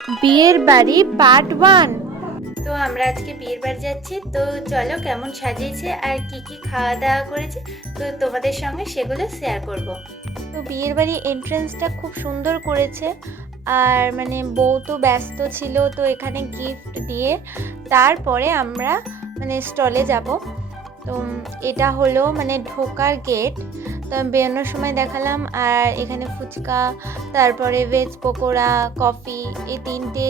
বিয়ের বাড়ি পার্ট 1। তো আমরা আজকে বিয়ের বাড়ি যাচ্ছি। তো চলো কেমন সাজিয়েছে আর কি কি খাওয়া দাওয়া করেছে তো তোমাদের সঙ্গে সেগুলো শেয়ার করব। তো বিয়ের বাড়ি এন্ট্রান্সটা খুব সুন্দর করেছে। আর মানে বউ তো ব্যস্ত ছিল, তো এখানে গিফট দিয়ে তারপরে আমরা মানে স্টলে যাব। তো এটা হলো মানে ঢোকার গেট। তো আমি বেরোনোর সময় দেখালাম। আর এখানে ফুচকা, তারপরে ভেজ পকোড়া, কফি, এই তিনটে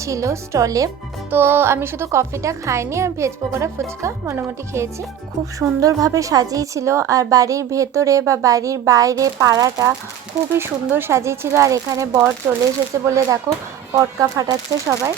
ছিল স্টলে। তো আমি শুধু কফিটা খাইনি, আর ভেজ পকোড়া ফুচকা মোটামুটি খেয়েছি। খুব সুন্দরভাবে সাজিয়েছিল। আর বাড়ির ভেতরে বা বাড়ির বাইরে পাড়াটা খুবই সুন্দর সাজিয়েছিল। আর এখানে বর চলে এসেছে বলে দেখো পটকা ফাটাচ্ছে সবাই।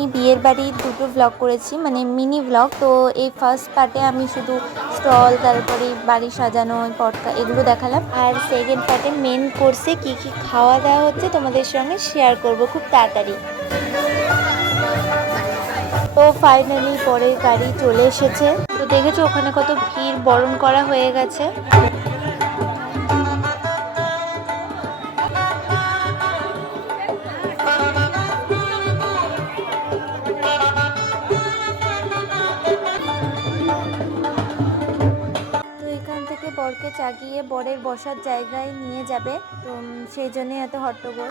এই বিয়ের বাড়ির দুটো ব্লগ করেছি, মানে মিনি ব্লগ। তো এই ফার্স্ট পার্টে আমি শুধু স্টল, তারপরে বাড়ি সাজানো, পটকা এগুলো দেখালাম। আর সেকেন্ড পার্টে মেন কোর্সে কি কি খাওয়া দাওয়া হচ্ছে তোমাদের সঙ্গে শেয়ার করব খুব তাড়াতাড়ি। তো ফাইনালি পরে গাড়ি চলে এসেছে। তো দেখেছো ওখানে কত ভিড়, বরণ করা হয়ে গেছে। তো এখান থেকে বরকে চাগিয়ে বরের বসার জায়গায় নিয়ে যাবে। তো সেই জন্যই এত হট্টগোল।